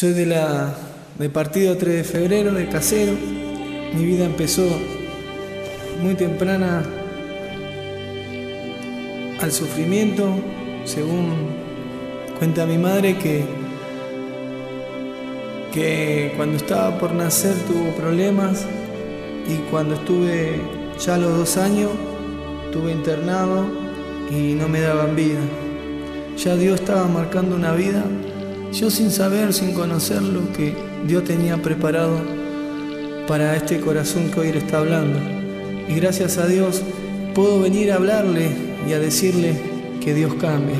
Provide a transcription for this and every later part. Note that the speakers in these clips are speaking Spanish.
Soy del partido 3 de febrero, de Casero. Mi vida empezó muy temprana al sufrimiento, según cuenta mi madre, que cuando estaba por nacer tuvo problemas, y cuando estuve ya a los 2 años estuve internado y no me daban vida. Ya Dios estaba marcando una vida, yo sin saber, sin conocer lo que Dios tenía preparado para este corazón que hoy le está hablando. Y gracias a Dios puedo venir a hablarle y a decirle que Dios cambia.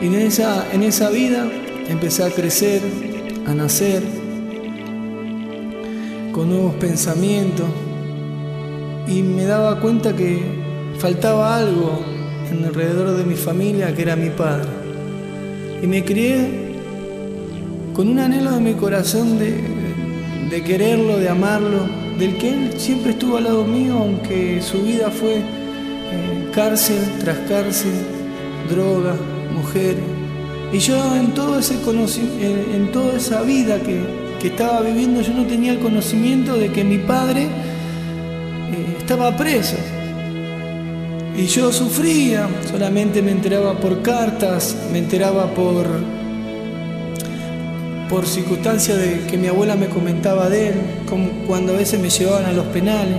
Y en esa vida empecé a crecer, a nacer con nuevos pensamientos, y me daba cuenta que faltaba algo en alrededor de mi familia, que era mi padre. Y me crié con un anhelo de mi corazón de quererlo, de amarlo, del que él siempre estuvo al lado mío, aunque su vida fue cárcel tras cárcel, droga, mujeres. Y yo en toda esa vida que estaba viviendo, yo no tenía el conocimiento de que mi padre estaba preso. Y yo sufría, solamente me enteraba por cartas, me enteraba por circunstancias de que mi abuela me comentaba de él, como cuando a veces me llevaban a los penales.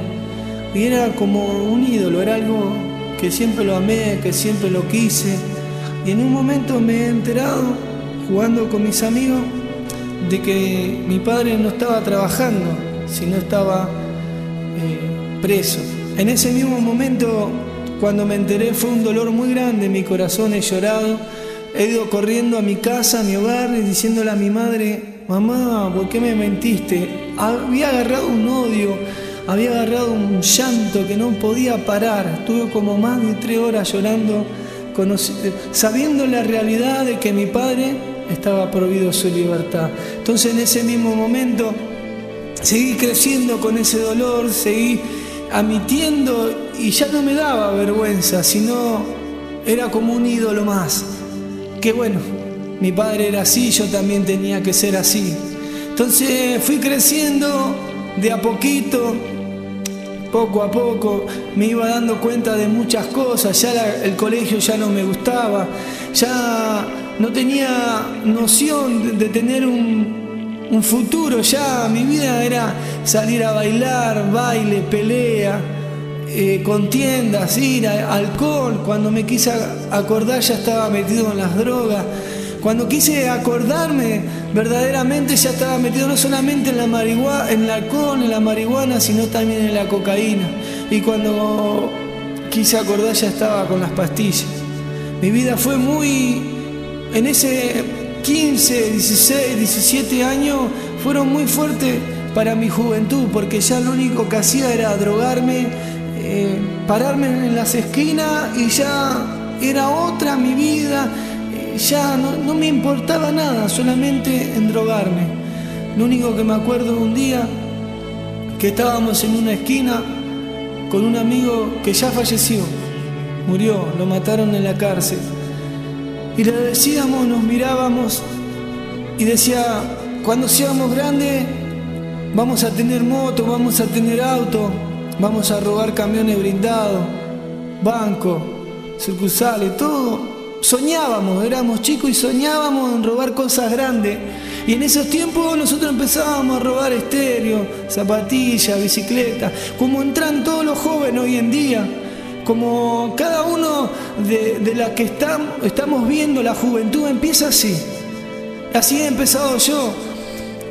Y era como un ídolo, era algo que siempre lo amé, que siempre lo quise. Y en un momento me he enterado, jugando con mis amigos, de que mi padre no estaba trabajando, sino estaba preso. En ese mismo momento, cuando me enteré, fue un dolor muy grande en mi corazón. He llorado, he ido corriendo a mi casa, a mi hogar, y diciéndole a mi madre: mamá, ¿por qué me mentiste? Había agarrado un odio, había agarrado un llanto que no podía parar. Estuve como más de 3 horas llorando, sabiendo la realidad de que mi padre estaba prohibido su libertad. Entonces, en ese mismo momento seguí creciendo con ese dolor, seguí admitiendo, y ya no me daba vergüenza, sino era como un ídolo más. Que bueno, mi padre era así, yo también tenía que ser así. Entonces fui creciendo de a poquito, poco a poco, me iba dando cuenta de muchas cosas. Ya el colegio ya no me gustaba, ya no tenía noción de tener un futuro. Ya mi vida era salir a bailar, baile, pelea, contiendas, ir alcohol. Cuando me quise acordar ya estaba metido en las drogas. Cuando quise acordarme verdaderamente ya estaba metido no solamente en el alcohol, en la marihuana, sino también en la cocaína. Y cuando quise acordar ya estaba con las pastillas. Mi vida fue en ese 15, 16, 17 años fueron muy fuertes para mi juventud, porque ya lo único que hacía era drogarme, pararme en las esquinas, y ya era otra mi vida. Ya no me importaba nada, solamente en drogarme. Lo único que me acuerdo, un día que estábamos en una esquina con un amigo que ya falleció, murió, lo mataron en la cárcel, y le decíamos, nos mirábamos y decía: cuando seamos grandes vamos a tener moto, vamos a tener auto, vamos a robar camiones blindados, bancos, sucursales, todo. Soñábamos, éramos chicos y soñábamos en robar cosas grandes. Y en esos tiempos nosotros empezábamos a robar estéreo, zapatillas, bicicletas, como entran todos los jóvenes hoy en día. Como cada uno de las que estamos viendo, la juventud empieza así. Así he empezado yo,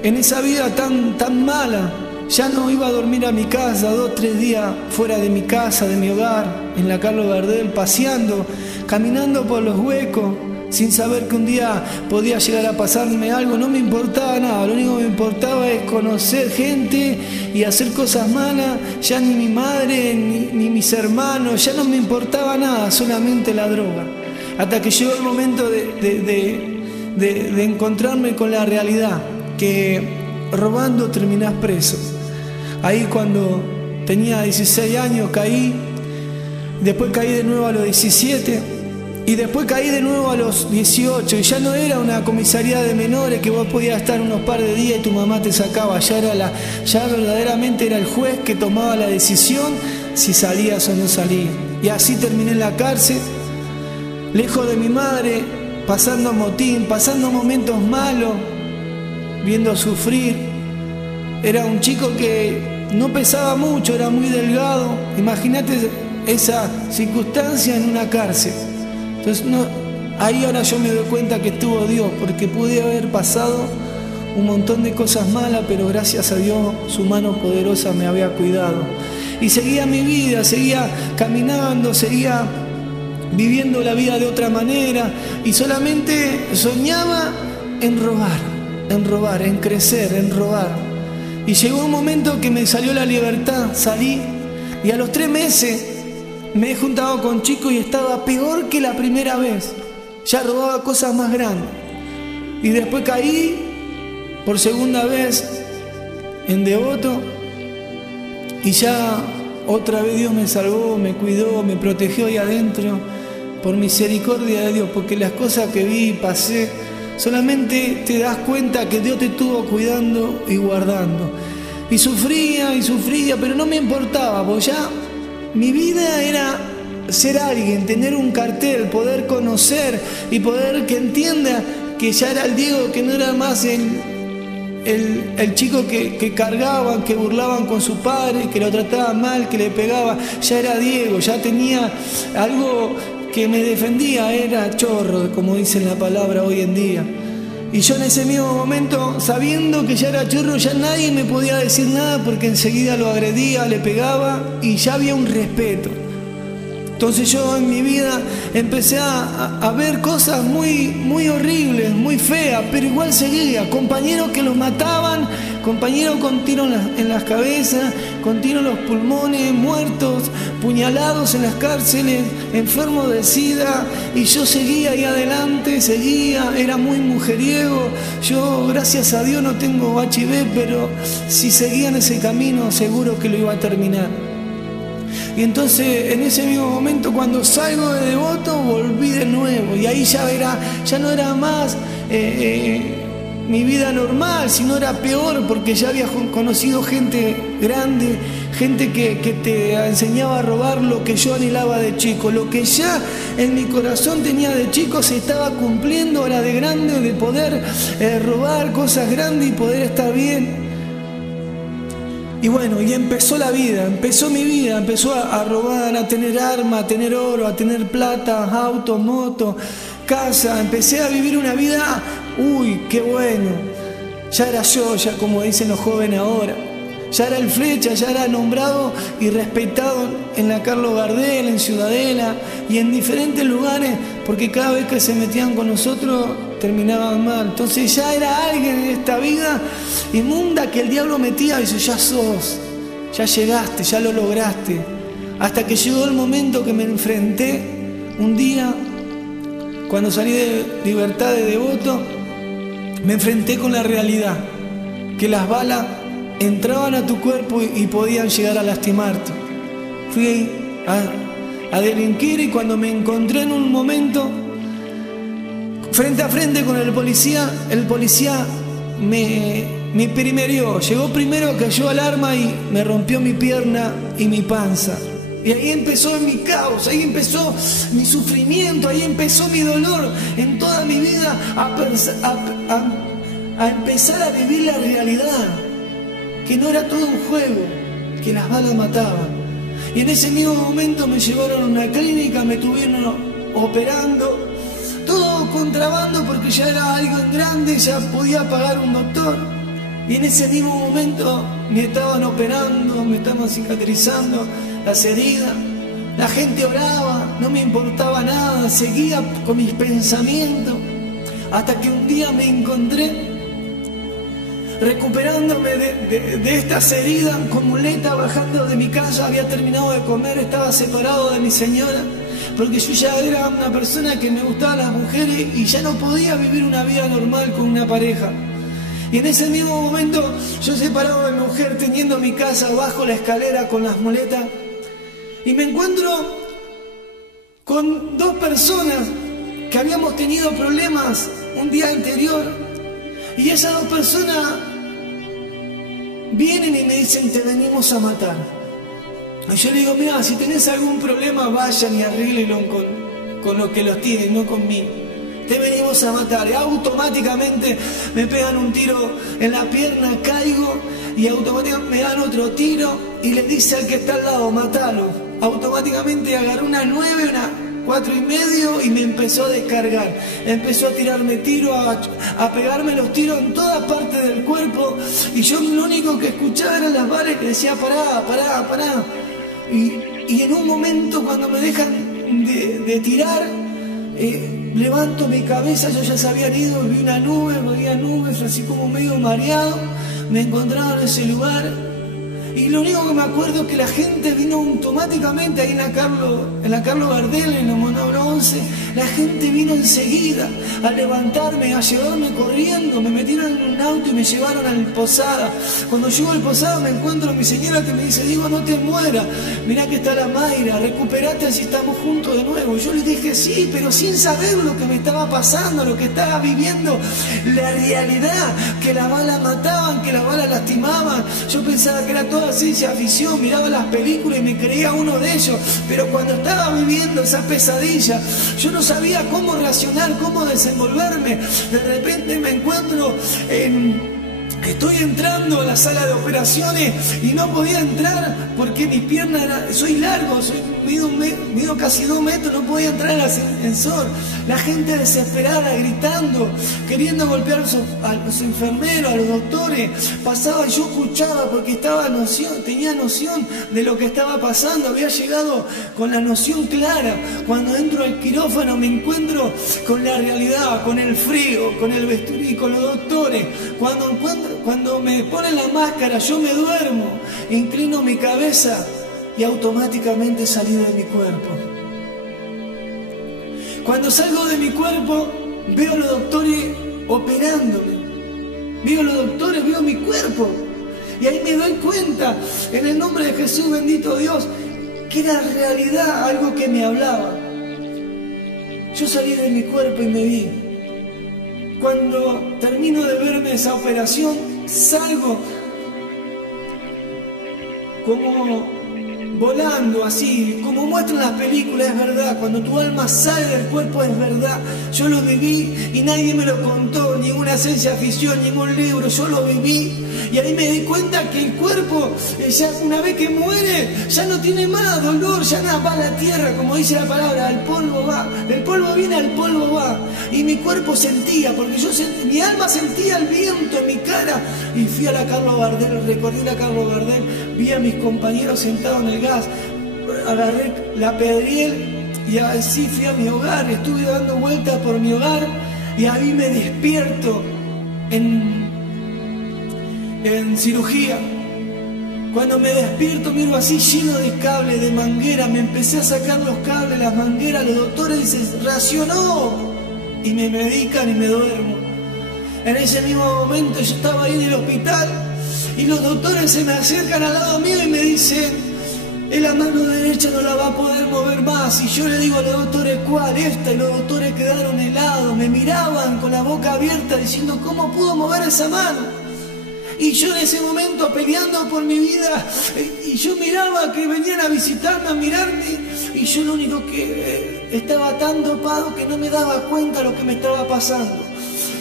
en esa vida tan mala. Ya no iba a dormir a mi casa, 2, 3 días fuera de mi casa, de mi hogar, en la Carlos Gardel, paseando, caminando por los huecos, sin saber que un día podía llegar a pasarme algo. No me importaba nada, lo único que me importaba es conocer gente y hacer cosas malas. Ya ni mi madre, ni mis hermanos, ya no me importaba nada, solamente la droga. Hasta que llegó el momento de encontrarme con la realidad, que robando terminás preso. Ahí, cuando tenía 16 años, caí. Después caí de nuevo a los 17. Y después caí de nuevo a los 18 y ya no era una comisaría de menores que vos podías estar unos par de días y tu mamá te sacaba. Ya verdaderamente era el juez que tomaba la decisión si salías o no salías. Y así terminé en la cárcel, lejos de mi madre, pasando motín, pasando momentos malos, viendo sufrir. Era un chico que no pesaba mucho, era muy delgado. Imagínate esa circunstancia en una cárcel. Entonces, ahí ahora yo me doy cuenta que estuvo Dios, porque pude haber pasado un montón de cosas malas, pero gracias a Dios su mano poderosa me había cuidado. Y seguía mi vida, seguía caminando, seguía viviendo la vida de otra manera, y solamente soñaba en robar, en crecer, en robar. Y llegó un momento que me salió la libertad, salí, y a los 3 meses me he juntado con chicos y estaba peor que la primera vez. Ya robaba cosas más grandes. Y después caí por segunda vez en Devoto. Y ya otra vez Dios me salvó, me cuidó, me protegió ahí adentro. Por misericordia de Dios. Porque las cosas que vi y pasé, solamente te das cuenta que Dios te estuvo cuidando y guardando. Y sufría, pero no me importaba, porque ya mi vida era ser alguien, tener un cartel, poder conocer y poder que entienda que ya era el Diego, que no era más el chico que cargaban, que burlaban con su padre, que lo trataban mal, que le pegaba. Ya era Diego, ya tenía algo que me defendía, era chorro, como dice la palabra hoy en día. Y yo en ese mismo momento, sabiendo que ya era chorro, ya nadie me podía decir nada porque enseguida lo agredía, le pegaba y ya había un respeto. Entonces yo en mi vida empecé a ver cosas muy horribles, muy feas, pero igual seguía. Compañeros que los mataban, compañeros con tiros en las cabezas, con tiros en los pulmones, muertos, puñalados en las cárceles, enfermos de SIDA, y yo seguía ahí adelante, era muy mujeriego. Yo, gracias a Dios, no tengo HIV, pero si seguía en ese camino, seguro que lo iba a terminar. Y entonces en ese mismo momento, cuando salgo de Devoto, volví de nuevo, y ahí ya no era más mi vida normal, sino era peor, porque ya había conocido gente grande, gente que te enseñaba a robar lo que yo anhelaba de chico, lo que ya en mi corazón tenía de chico se estaba cumpliendo ahora de grande, de poder robar cosas grandes y poder estar bien. Y bueno, y empezó la vida, empezó mi vida, empezó a robar, a tener armas, a tener oro, a tener plata, auto, moto, casa. Empecé a vivir una vida, uy, qué bueno. Ya era yo, ya como dicen los jóvenes ahora. Ya era el Flecha, ya era nombrado y respetado en la Carlos Gardel, en Ciudadela y en diferentes lugares, porque cada vez que se metían con nosotros terminaban mal. Entonces ya era alguien en esta vida inmunda que el diablo metía y dice, ya sos, ya llegaste, ya lo lograste. Hasta que llegó el momento que me enfrenté un día, cuando salí de Libertad de Devoto, me enfrenté con la realidad, que las balas entraban a tu cuerpo y podían llegar a lastimarte. Fui a delinquir, y cuando me encontré en un momento frente a frente con el policía me primerió, llegó primero, cayó al arma y me rompió mi pierna y mi panza. Y ahí empezó mi caos, ahí empezó mi sufrimiento, ahí empezó mi dolor en toda mi vida, a empezar a vivir la realidad, que no era todo un juego, que las balas mataban. Y en ese mismo momento me llevaron a una clínica, me estuvieron operando, todo contrabando porque ya era algo grande, ya podía pagar un doctor. Y en ese mismo momento me estaban operando, me estaban cicatrizando las heridas. La gente oraba, no me importaba nada, seguía con mis pensamientos, hasta que un día me encontré recuperándome de estas heridas, con muleta, bajando de mi casa. Había terminado de comer, estaba separado de mi señora, porque yo ya era una persona que me gustaban las mujeres y ya no podía vivir una vida normal con una pareja. Y en ese mismo momento, yo separado de mi mujer, teniendo mi casa, bajo la escalera con las muletas, y me encuentro con dos personas que habíamos tenido problemas un día anterior, y esas dos personas vienen y me dicen: te venimos a matar. Y yo le digo: mira, si tenés algún problema, vayan y arréglenlo con los que los tienen, no conmigo. Te venimos a matar. Y automáticamente me pegan un tiro en la pierna, caigo, y automáticamente me dan otro tiro, y le dice al que está al lado: matalo. Automáticamente agarró una 9, una 4,5 y me empezó a descargar. Empezó a tirarme tiro, a pegarme los tiros en todas partes del cuerpo, y yo lo único que escuchaba eran las balas que decía: pará, pará, pará. Y en un momento, cuando me dejan de tirar, levanto mi cabeza. Yo ya se habían ido, vi una nube, veía nubes, así como medio mareado. Me encontraba en ese lugar, y lo único que me acuerdo es que la gente vino automáticamente ahí en la Carlos Gardel, en la Monobro 11. La gente vino enseguida a levantarme, a llevarme corriendo. Me metieron en un auto y me llevaron al Posada. Cuando llego al Posada me encuentro a mi señora, que me dice: Diego, no te mueras, mirá que está la Mayra, recuperate así estamos juntos de nuevo. Yo le dije sí, pero sin saber lo que me estaba pasando, lo que estaba viviendo, la realidad, que las balas mataban, que las balas lastimaban. Yo pensaba que era toda ciencia ficción, miraba las películas y me creía uno de ellos, pero cuando estaba viviendo esa pesadilla, yo no sabía cómo reaccionar, cómo desenvolverme. De repente me encuentro estoy entrando a la sala de operaciones y no podía entrar porque mis piernas soy largo, mido casi 2 metros, no podía entrar al ascensor. La gente desesperada, gritando, queriendo golpear a los enfermeros, a los doctores. Pasaba y yo escuchaba porque tenía noción de lo que estaba pasando, había llegado con la noción clara. Cuando entro al quirófano me encuentro con la realidad, con el frío, con el vestuario, con los doctores. Cuando me ponen la máscara, yo me duermo, inclino mi cabeza y automáticamente salí de mi cuerpo. Cuando salgo de mi cuerpo, veo a los doctores operándome. Veo a los doctores, veo mi cuerpo. Y ahí me doy cuenta, en el nombre de Jesús, bendito Dios, que era realidad algo que me hablaba. Yo salí de mi cuerpo y me vi. Cuando termino de verme esa operación, salgo como volando, así, como muestran las películas. Es verdad, cuando tu alma sale del cuerpo es verdad. Yo lo viví y nadie me lo contó, ninguna ciencia ficción, ningún libro, yo lo viví. Y ahí me di cuenta que el cuerpo, ya una vez que muere, ya no tiene más dolor, ya nada, va a la tierra, como dice la palabra, al polvo va, del polvo viene, al polvo va. Y mi cuerpo sentía, porque mi alma sentía el viento en mi cara. Y fui a la Carlos Gardel, recorrí la Carlos Gardel, vi a mis compañeros sentados en el gas, agarré la Pedriel y así fui a mi hogar. Estuve dando vueltas por mi hogar y ahí me despierto en cirugía. Cuando me despierto miro así lleno de cables, de manguera. Me empecé a sacar los cables, las mangueras. Los doctores dicen: racionó, y me medican y me duermo. En ese mismo momento yo estaba ahí en el hospital y los doctores se me acercan al lado mío y me dicen: la mano derecha no la va a poder mover más. Y yo le digo a los doctores: ¿cuál? Esta. Y los doctores quedaron helados, me miraban con la boca abierta diciendo: ¿cómo pudo mover esa mano? Y yo en ese momento peleando por mi vida, y yo miraba que venían a visitarme, a mirarme, y yo lo único que estaba tan dopado que no me daba cuenta de lo que me estaba pasando.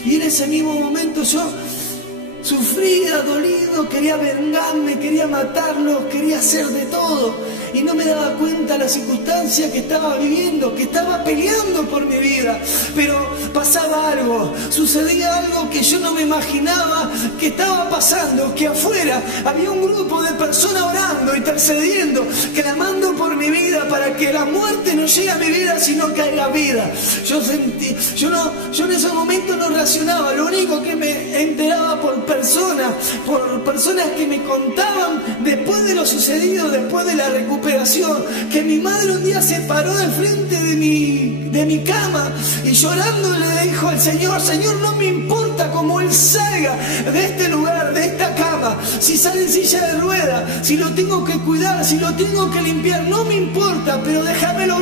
Y en ese mismo momento yo sufría, dolido, quería vengarme, quería matarlos, quería hacer de todo. Y no me daba cuenta de la circunstancia que estaba viviendo, que estaba peleando por mi vida. Pero pasaba algo, sucedía algo que yo no me imaginaba que estaba pasando, que afuera había un grupo de personas orando, intercediendo, clamando por mi vida para que la muerte no llegue a mi vida, sino que haya vida. Yo en ese momento no reaccionaba, lo único que me enteraba por personas que me contaban después de lo sucedido, después de la recuperación, que mi madre un día se paró de frente de mi cama y llorando le dijo al Señor: Señor, no me importa cómo Él salga de este lugar, de esta cama, cama, si sale en silla de ruedas, si lo tengo que cuidar, si lo tengo que limpiar, no me importa, pero déjamelo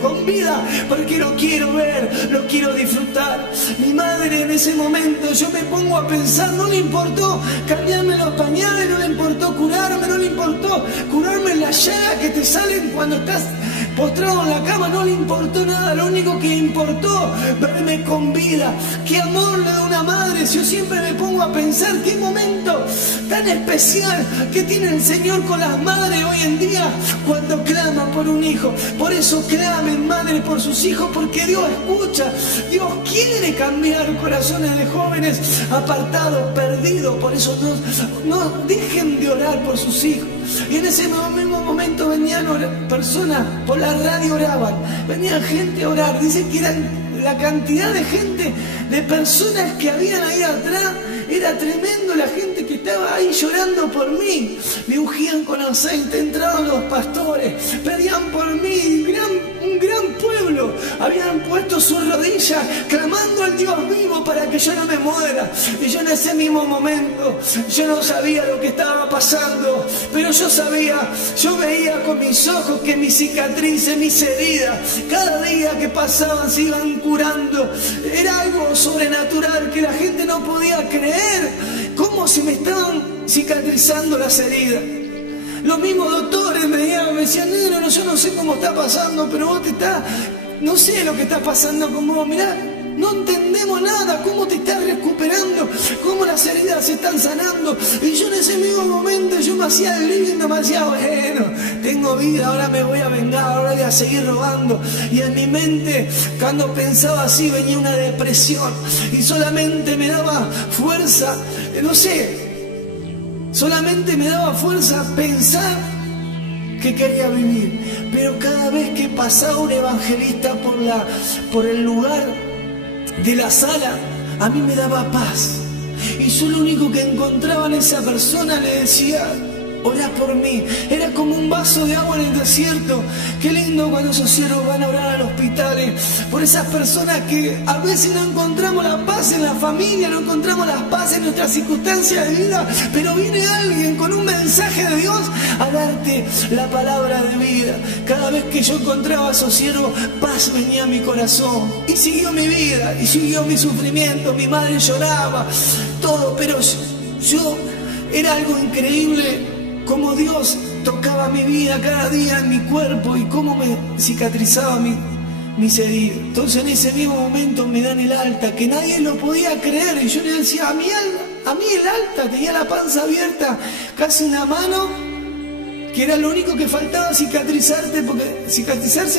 con vida, porque lo quiero ver, lo quiero disfrutar. Mi madre en ese momento, yo me pongo a pensar, no le importó cambiarme los pañales, no le importó curarme, no le importó curarme las llagas que te salen cuando estás postrado en la cama, no le importó nada. Lo único que le importó, verme con vida. Qué amor le da una madre. Yo siempre me pongo a pensar qué momento tan especial que tiene el Señor con las madres hoy en día cuando claman por un hijo. Por eso clamen, madre, por sus hijos, porque Dios escucha. Dios quiere cambiar corazones de jóvenes apartados, perdidos. Por eso no dejen de orar por sus hijos. Y en ese mismo momento venían personas, por la radio oraban, venían gente a orar. Dicen que eran la cantidad de gente, de personas que habían ahí atrás, era tremendo la gente que estaba ahí llorando por mí. Me ungían con aceite, entraban los pastores, pedían por mí, un gran pueblo. Habían puesto sus rodillas, clamando al Dios vivo para que yo no me muera. Y yo en ese mismo momento, yo no sabía lo que estaba pasando, pero yo sabía, yo veía con mis ojos que mis cicatrices, mis heridas, cada día que pasaban se iban curando. Era algo sobrenatural que la gente no podía creer. Cómo se me estaban cicatrizando las heridas. Los mismos doctores me decían, negro, yo no sé cómo está pasando, pero vos no sé lo que está pasando con vos, mirá, no entendemos nada, cómo te estás recuperando, cómo las heridas se están sanando. Y yo en ese mismo momento, yo me hacía el living, me hacía, bueno, tengo vida, ahora me voy a vengar, ahora voy a seguir robando. Y en mi mente, cuando pensaba así, venía una depresión. Y solamente me daba fuerza, no sé, solamente me daba fuerza pensar que quería vivir. Pero cada vez que pasaba un evangelista por el lugar de la sala, a mí me daba paz. Y yo lo único que encontraba en esa persona le decía, orá por mí. Era como un vaso de agua en el desierto. Qué lindo cuando esos siervos van a orar a los hospitales por esas personas que a veces no encontramos la paz en la familia, no encontramos la paz en nuestras circunstancias de vida, pero viene alguien con un mensaje de Dios a darte la palabra de vida. Cada vez que yo encontraba a esos siervos, paz venía a mi corazón. Y siguió mi vida, y siguió mi sufrimiento. Mi madre lloraba, todo, pero yo era algo increíble cómo Dios tocaba mi vida cada día en mi cuerpo y cómo me cicatrizaba mis heridas. Entonces en ese mismo momento me dan el alta, que nadie lo podía creer. Y yo le decía, a mí el alta, tenía la panza abierta, casi una mano, que era lo único que faltaba cicatrizarse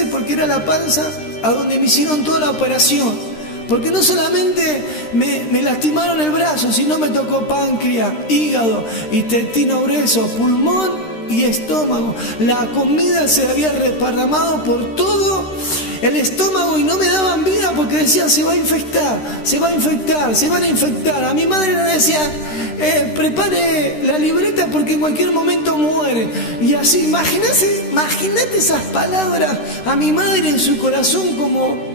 porque era la panza a donde me hicieron toda la operación. Porque no solamente me lastimaron el brazo, sino me tocó páncreas, hígado, intestino grueso, pulmón y estómago. La comida se había reparramado por todo el estómago y no me daban vida porque decían, se va a infectar, se va a infectar, se van a infectar. A mi madre le decía, prepare la libreta porque en cualquier momento muere. Y así, imagínate esas palabras a mi madre en su corazón como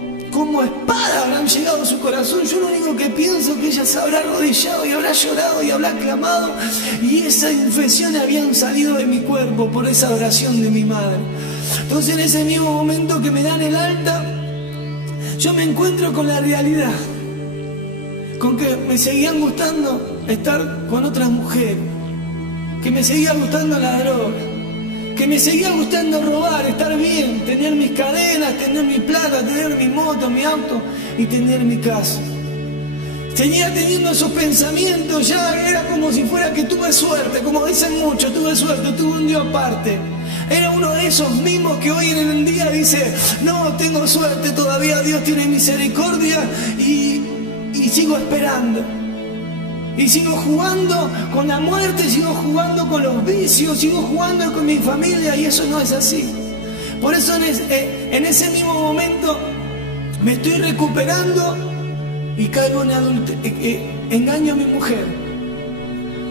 espada habrán llegado a su corazón. Yo lo único que pienso es que ella se habrá arrodillado y habrá llorado y habrá clamado, y esas infecciones habían salido de mi cuerpo por esa oración de mi madre. Entonces en ese mismo momento que me dan el alta, yo me encuentro con la realidad, con que me seguían gustando estar con otras mujeres, que me seguía gustando la droga, que me seguía gustando robar, estar bien, tener mis cadenas, tener mi plata, tener mi moto, mi auto y tener mi casa. Seguía teniendo esos pensamientos, ya era como si fuera que tuve suerte, como dicen muchos, tuve suerte, tuve un Dios aparte. Era uno de esos mismos que hoy en el día dice, no, tengo suerte, todavía Dios tiene misericordia y sigo esperando. Y sigo jugando con la muerte, sigo jugando con los vicios, sigo jugando con mi familia, y eso no es así. Por eso en ese mismo momento me estoy recuperando y caigo en engaño a mi mujer.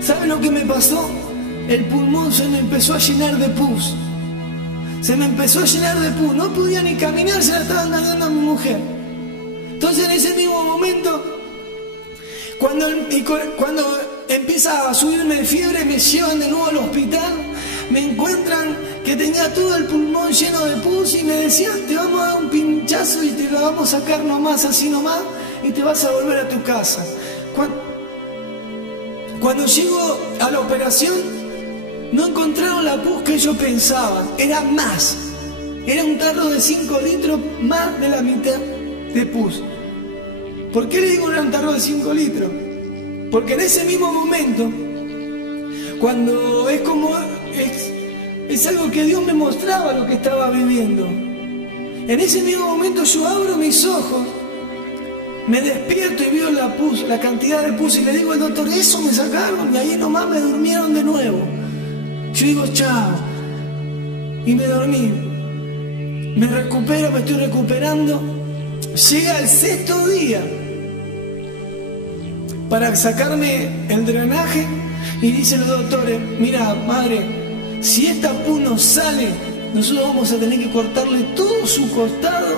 ¿Saben lo que me pasó? El pulmón se me empezó a llenar de pus. Se me empezó a llenar de pus. No podía ni caminar, se la estaba engañando a mi mujer. Entonces en ese mismo momento, cuando empieza a subirme de fiebre, me llevan de nuevo al hospital, me encuentran que tenía todo el pulmón lleno de pus y me decían, te vamos a dar un pinchazo y te lo vamos a sacar nomás, así nomás, y te vas a volver a tu casa. Cuando llego a la operación, no encontraron la pus que yo pensaba, era más. Era un tarro de 5 litros, más de la mitad de pus. ¿Por qué le digo era un tarro de 5 litros? Porque en ese mismo momento, cuando es algo que Dios me mostraba lo que estaba viviendo. En ese mismo momento yo abro mis ojos, me despierto y veo la pus, la cantidad de pus, y le digo al doctor, eso me sacaron, y ahí nomás me durmieron de nuevo. Yo digo, chao, y me dormí. Me recupero, me estoy recuperando. Llega el 6.º día para sacarme el drenaje y dicen los doctores, mira, madre, si esta pus no sale, nosotros vamos a tener que cortarle todo su costado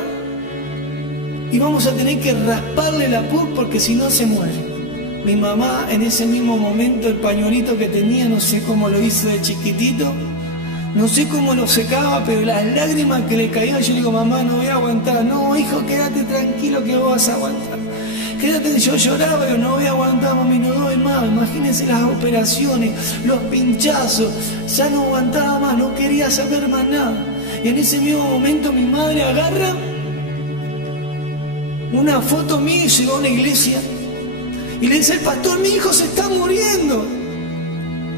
y vamos a tener que rasparle la pus porque si no se muere. Mi mamá en ese mismo momento, el pañuelito que tenía, no sé cómo lo hice de chiquitito, no sé cómo lo secaba, pero las lágrimas que le caían, yo digo, mamá, no voy a aguantar. No, hijo, quédate tranquilo que vos vas a aguantar. Quédate, yo lloraba, pero no voy a aguantar, mami, no doy más. Imagínense las operaciones, los pinchazos, ya no aguantaba más, no quería saber más nada. Y en ese mismo momento mi madre agarra una foto mía y llegó a una iglesia y le dice, el pastor, mi hijo se está muriendo.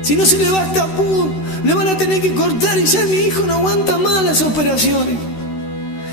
Si no se le va esta pus, le van a tener que cortar y ya mi hijo no aguanta más las operaciones.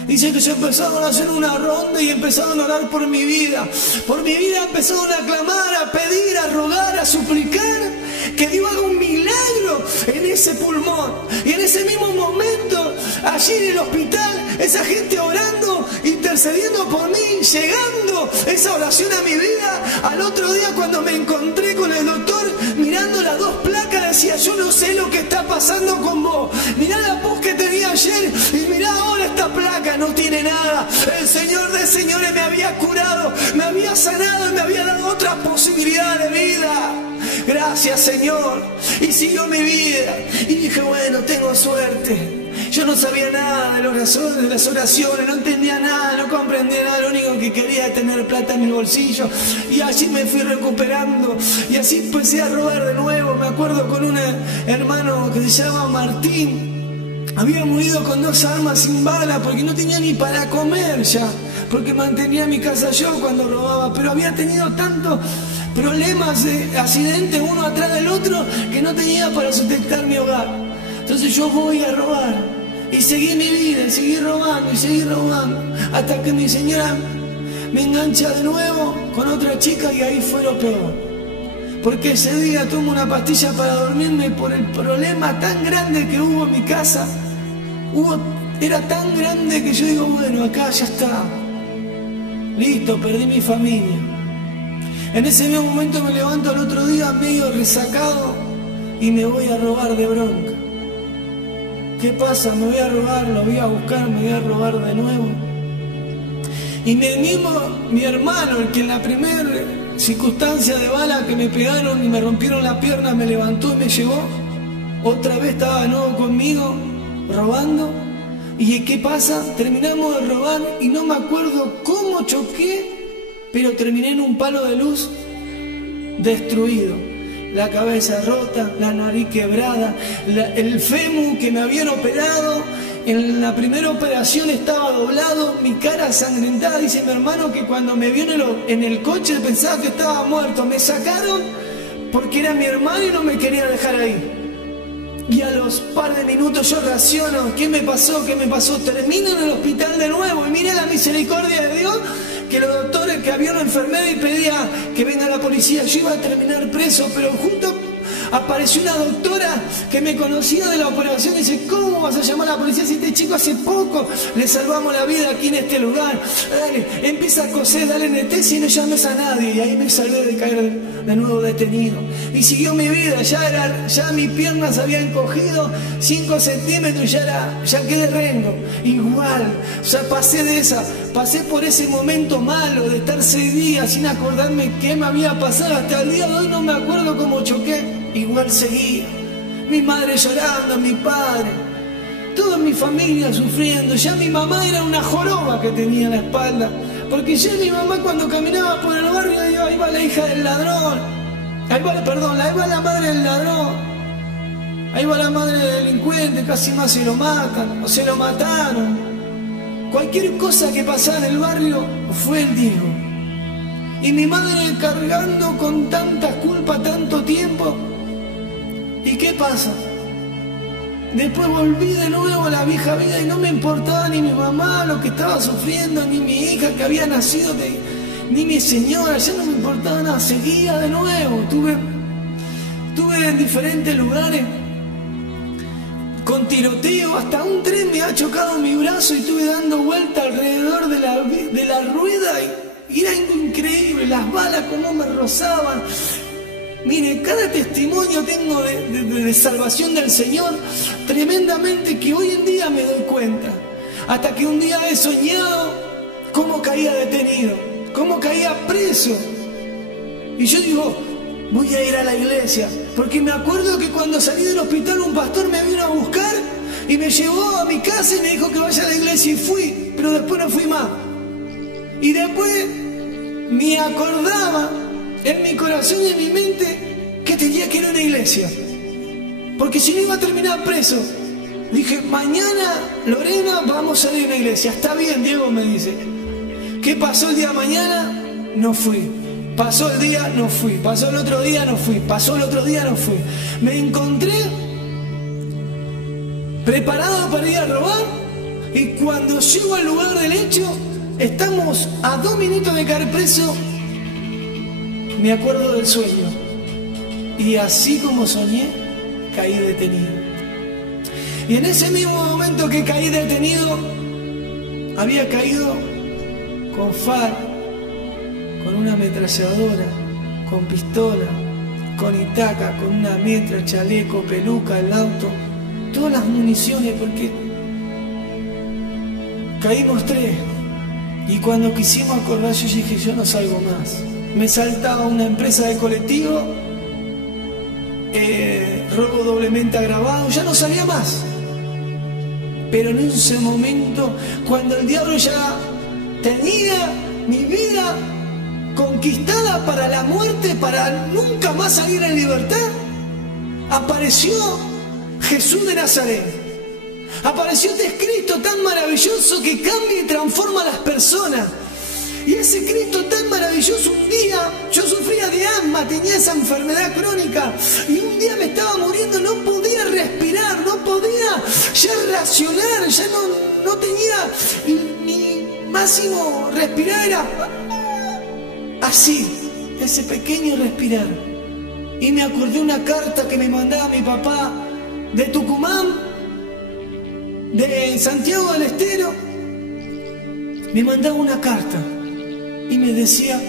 Dice que se empezaron a hacer una ronda y empezaron a orar por mi vida. Por mi vida empezaron a clamar, a pedir, a rogar, a suplicar que Dios haga un milagro en ese pulmón. Y en ese mismo momento, allí en el hospital, esa gente orando, intercediendo por mí, llegando esa oración a mi vida. Al otro día cuando me encontré con el doctor, mirando las 2 placas, decía, yo no sé lo que está pasando con vos. Mirá la pus que tenía ayer y mirá ahora esta placa, no tiene nada. El Señor de señores me había curado, me había sanado y me había dado otra posibilidad de vida. Gracias, Señor. Y siguió mi vida. Y dije, bueno, tengo suerte. Yo no sabía nada de las oraciones, no entendía nada, no comprendía nada, lo único que quería era tener plata en mi bolsillo. Y allí me fui recuperando y así empecé a robar de nuevo. Me acuerdo con un hermano que se llama Martín. Habíamos ido con 2 armas sin bala porque no tenía ni para comer ya, porque mantenía mi casa yo cuando robaba, pero había tenido tantos problemas de accidentes uno atrás del otro que no tenía para sustentar mi hogar. Entonces yo voy a robar. Y seguí mi vida, y seguí robando, hasta que mi señora me engancha de nuevo con otra chica y ahí fue lo peor. Porque ese día tomo una pastilla para dormirme por el problema tan grande que hubo en mi casa. Era tan grande que yo digo, bueno, acá ya está. Listo, perdí mi familia. En ese mismo momento me levanto al otro día medio resacado y me voy a robar de bronca. ¿Qué pasa? Me voy a robar, lo voy a buscar, me voy a robar de nuevo. Y mi hermano, el que en la primera circunstancia de bala que me pegaron y me rompieron la pierna, me levantó y me llevó. Otra vez estaba de nuevo conmigo, robando. ¿Y qué pasa? Terminamos de robar y no me acuerdo cómo choqué, pero terminé en un palo de luz destruido. La cabeza rota, la nariz quebrada, el fémur que me habían operado, en la primera operación estaba doblado, mi cara sangrentada. Dice mi hermano que cuando me vio en el coche pensaba que estaba muerto. Me sacaron porque era mi hermano y no me quería dejar ahí. Y a los par de minutos yo reacciono, ¿qué me pasó? ¿Qué me pasó? Termino en el hospital de nuevo y mira la misericordia de Dios, que los doctores, que había una enfermera y pedía que venga la policía, yo iba a terminar preso, pero justo Apareció una doctora que me conocía de la operación y dice, ¿cómo vas a llamar a la policía si este chico hace poco le salvamos la vida aquí en este lugar? Dale, empieza a coser, dale anestesia y no llames a nadie. Y ahí me salvé de caer de nuevo detenido. Y siguió mi vida, ya mis piernas se habían cogido 5 centímetros y ya quedé rengo. Igual, o sea, pasé por ese momento malo de estar 6 días sin acordarme qué me había pasado. Hasta el día de hoy no me acuerdo cómo choqué. Igual seguía. Mi madre llorando, mi padre, toda mi familia sufriendo. Ya mi mamá era una joroba que tenía en la espalda. Porque ya mi mamá cuando caminaba por el barrio, ahí va la hija del ladrón. Ahí va la madre del ladrón. Ahí va la madre del delincuente, casi más se lo matan o se lo mataron. Cualquier cosa que pasara en el barrio fue el Diego. Y mi madre cargando con tanta culpa tanto tiempo. ¿Y qué pasa? Después volví de nuevo a la vieja vida y no me importaba ni mi mamá lo que estaba sufriendo, ni mi hija que había nacido, ni mi señora, ya no me importaba nada. Seguía de nuevo. Estuve en diferentes lugares con tiroteo, hasta un tren me ha chocado mi brazo y estuve dando vuelta alrededor de la rueda y era increíble, las balas como me rozaban. Mire, cada testimonio tengo de salvación del Señor tremendamente que hoy en día me doy cuenta. Hasta que un día he soñado cómo caía detenido, cómo caía preso. Y yo digo, voy a ir a la iglesia, porque me acuerdo que cuando salí del hospital un pastor me vino a buscar y me llevó a mi casa y me dijo que vaya a la iglesia y fui, pero después no fui más. Y después me acordaba en mi corazón y en mi mente que tenía que ir a una iglesia, porque si no iba a terminar preso. Dije, mañana, Lorena, vamos a ir a una iglesia. Está bien, Diego, me dice. ¿Qué pasó el día de mañana? No fui. Pasó el día, no fui. Pasó el otro día, no fui. Pasó el otro día, no fui. Me encontré preparado para ir a robar y cuando llego al lugar del hecho, estamos a 2 minutos de caer preso. Me acuerdo del sueño y así como soñé, caí detenido. Y en ese mismo momento que caí detenido, había caído con FARC, con una ametralladora, con pistola, con itaca, con una metra, chaleco, peluca, el auto, todas las municiones, porque caímos 3. Y cuando quisimos acordar, yo dije, yo no salgo más. Me saltaba una empresa de colectivo, robo doblemente agravado, ya no salía más. Pero en ese momento, cuando el diablo ya tenía mi vida conquistada para la muerte, para nunca más salir en libertad, apareció Jesús de Nazaret. Apareció este Cristo tan maravilloso que cambia y transforma a las personas. Y ese Cristo tan maravilloso, un día yo sufría de asma, tenía esa enfermedad crónica y un día me estaba muriendo, no podía respirar, no podía ya racionar, ya no tenía mi máximo respirar, era así, ese pequeño respirar. Y me acordé una carta que me mandaba mi papá de Tucumán, de Santiago del Estero, me mandaba una carta. Y me decía,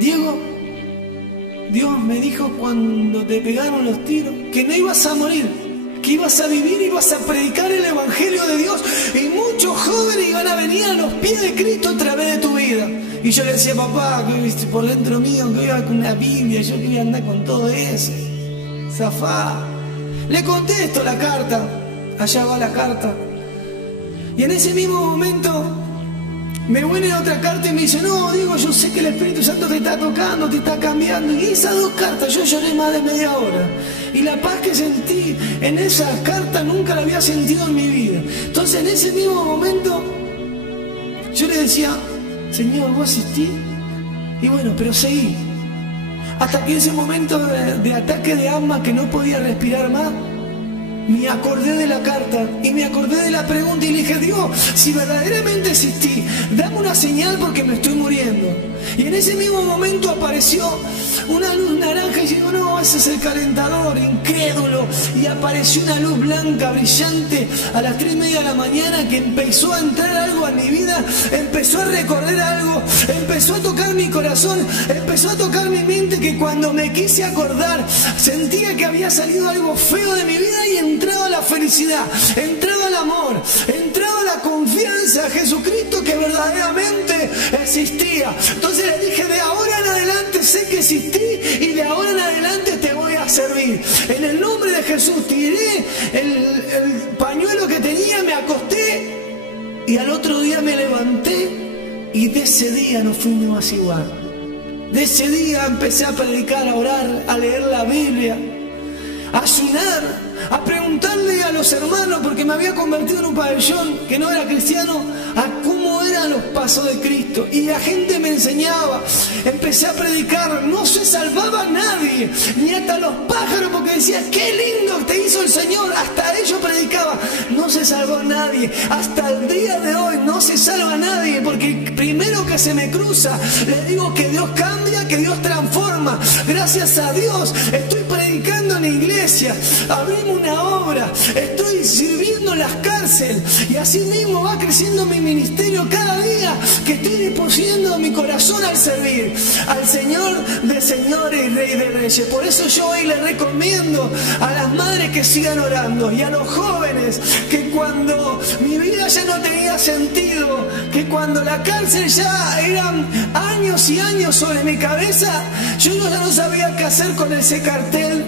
Diego, Dios me dijo cuando te pegaron los tiros que no ibas a morir, que ibas a vivir, ibas a predicar el Evangelio de Dios y muchos jóvenes iban a venir a los pies de Cristo a través de tu vida. Y yo le decía, papá, que por dentro mío, que iba con una Biblia, yo quería andar con todo eso. Zafá. Le contesto la carta, allá va la carta. Y en ese mismo momento me viene otra carta y me dice, no, Diego, yo sé que el Espíritu Santo te está tocando, te está cambiando. Y esas 2 cartas yo lloré más de media hora. Y la paz que sentí en esas cartas nunca la había sentido en mi vida. Entonces en ese mismo momento yo le decía, Señor, ¿vos asistís? Y bueno, pero seguí. Hasta que ese momento de ataque de asma que no podía respirar más, me acordé de la carta y me acordé de la pregunta y le dije: Dios, si verdaderamente existí, dame una señal porque me estoy muriendo. Y en ese mismo momento apareció una luz naranja y digo: no, ese es el calentador, incrédulo. Y apareció una luz blanca, brillante, a las 3:30 de la mañana, que empezó a entrar algo a mi vida, empezó a recorrer algo, empezó a tocar mi corazón, empezó a tocar mi mente, que cuando me quise acordar, sentía que había salido algo feo de mi vida y entraba la felicidad, entraba el amor, entraba la confianza a Jesucristo que verdaderamente existía. Entonces le dije: de ahora en adelante sé que existí y de ahora en adelante te voy a servir. En el nombre de Jesús tiré el pañuelo que tenía, me acosté y al otro día me levanté y de ese día no fui más igual. De ese día empecé a predicar, a orar, a leer la Biblia, a ayunar, a preguntarle a los hermanos, porque me había convertido en un pabellón que no era cristiano, a cómo eran los pasos de Cristo. Y la gente me enseñaba, empecé a predicar, no se salvaba nadie, ni hasta los pájaros, porque decía: qué lindo te hizo el Señor. Hasta ellos predicaba, no se salvó nadie. Hasta el día de hoy no se salva nadie, porque primero que se me cruza, le digo que Dios cambia, que Dios transforma. Gracias a Dios estoy predicando en iglesia, abrimos una obra, estoy sirviendo en las cárceles y así mismo va creciendo mi ministerio cada día, que estoy disposando mi corazón al servir al Señor de señores y Rey de reyes. Por eso yo hoy les recomiendo a las madres que sigan orando y a los jóvenes que cuando mi vida ya no tenía sentido, que cuando la cárcel ya eran años y años sobre mi cabeza, yo ya no sabía qué hacer con ese cartel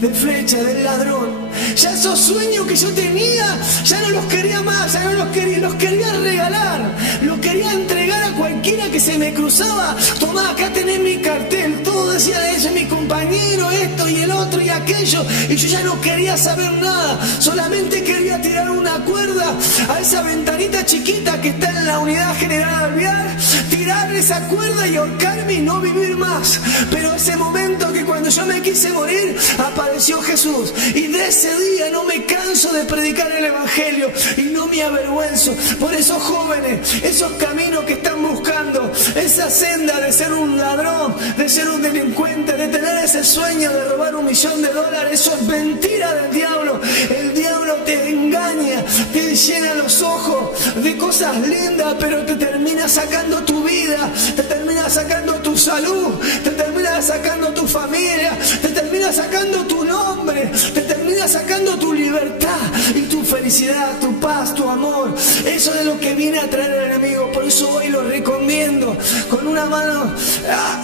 de flecha del ladrón. Ya esos sueños que yo tenía, ya no los quería más, ya no los quería regalar, los quería entregar a cualquiera que se me cruzaba. Tomá, acá tenés mi cartel, todo decía de ella, mi compañero, esto y el otro y aquello, y yo ya no quería saber nada, solamente quería tirar una cuerda a esa ventanita chiquita que está en la unidad general Alvear, tirar esa cuerda y ahorcarme y no vivir más. Pero ese momento que cuando yo me quise morir, apareció Jesús, y de ese día no me canso de predicar el Evangelio y no me avergüenzo por esos jóvenes, esos caminos que están buscando, esa senda de ser un ladrón, de ser un delincuente, de tener ese sueño de robar $1 millón. Eso es mentira del diablo. El diablo te engaña, te llena los ojos de cosas lindas, pero te termina sacando tu vida, te termina sacando tu salud, te termina sacando tu familia, te termina sacando tu nombre, te termina sacando tu libertad y tu felicidad, tu paz, tu amor. Eso es lo que viene a traer el enemigo. Por eso hoy lo recomiendo con una mano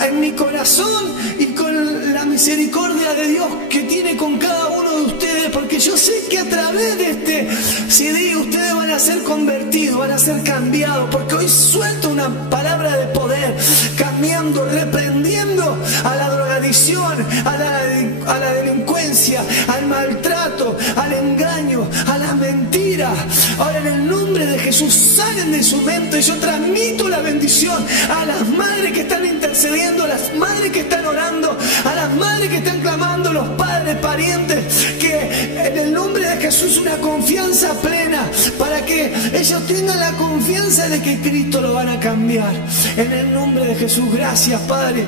en mi corazón y con la misericordia de Dios que tiene con cada uno de ustedes, porque yo sé que a través de este CD ustedes van a ser convertidos, van a ser cambiados, porque hoy suelto una palabra de poder, cambiando, reprendiendo a la drogadicción, a la delincuencia, al maltrato, al engaño, a la mentira. Ahora en el nombre de Jesús salen de su mente. Yo transmito la bendición a las madres que están intercediendo, a las madres que están orando, a las madres que están clamando, los padres, parientes, que en el nombre de Jesús una confianza plena para que ellos tengan la confianza de que Cristo lo van a cambiar. En el nombre de Jesús, gracias Padre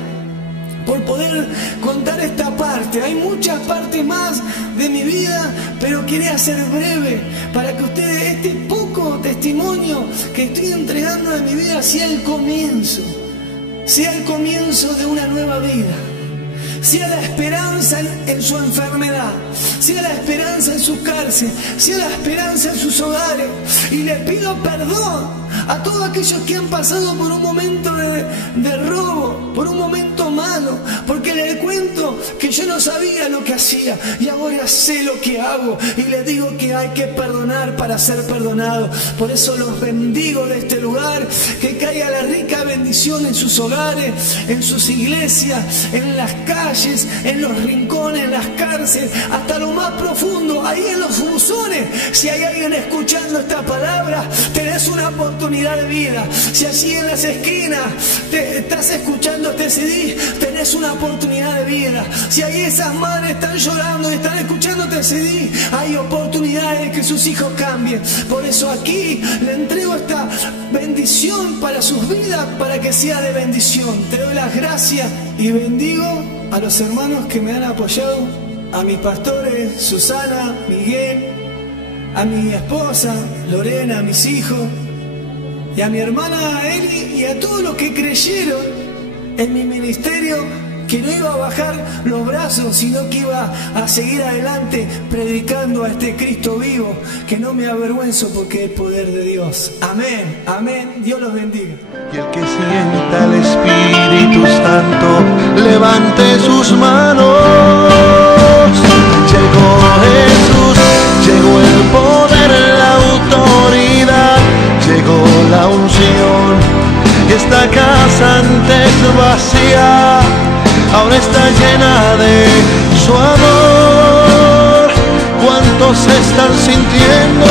por poder contar esta parte. Hay muchas partes más de mi vida, pero quería ser breve para que ustedes, este poco testimonio que estoy entregando de mi vida, sea el comienzo de una nueva vida, sea la esperanza en su enfermedad, sea la esperanza en su cárcel, sea la esperanza en sus hogares. Y le pido perdón a todos aquellos que han pasado por un momento de robo, por un momento malo, porque les cuento que yo no sabía lo que hacía y ahora sé lo que hago, y les digo que hay que perdonar para ser perdonado. Por eso los bendigo de este lugar, que caiga la rica bendición en sus hogares, en sus iglesias, en las calles, en los rincones, en las cárceles, hasta lo más profundo, ahí en los buzones. Si hay alguien escuchando esta palabra, te tenés una oportunidad de vida. Si allí en las esquinas te estás escuchando este CD, tenés una oportunidad de vida. Si ahí esas madres están llorando y están escuchando este CD, hay oportunidades de que sus hijos cambien. Por eso aquí le entrego esta bendición para sus vidas, para que sea de bendición. Te doy las gracias y bendigo a los hermanos que me han apoyado, a mis pastores, Susana, Miguel, a mi esposa, Lorena, a mis hijos, y a mi hermana Eli, y a todos los que creyeron en mi ministerio, que no iba a bajar los brazos, sino que iba a seguir adelante predicando a este Cristo vivo, que no me avergüenzo porque es el poder de Dios. Amén, amén, Dios los bendiga. Y el que sienta el Espíritu Santo, levante sus manos. Llegó Jesús, llegó el poder, la autoridad, llegó la unción. Y esta casa antes vacía, ahora está llena de su amor. ¿Cuántos están sintiendo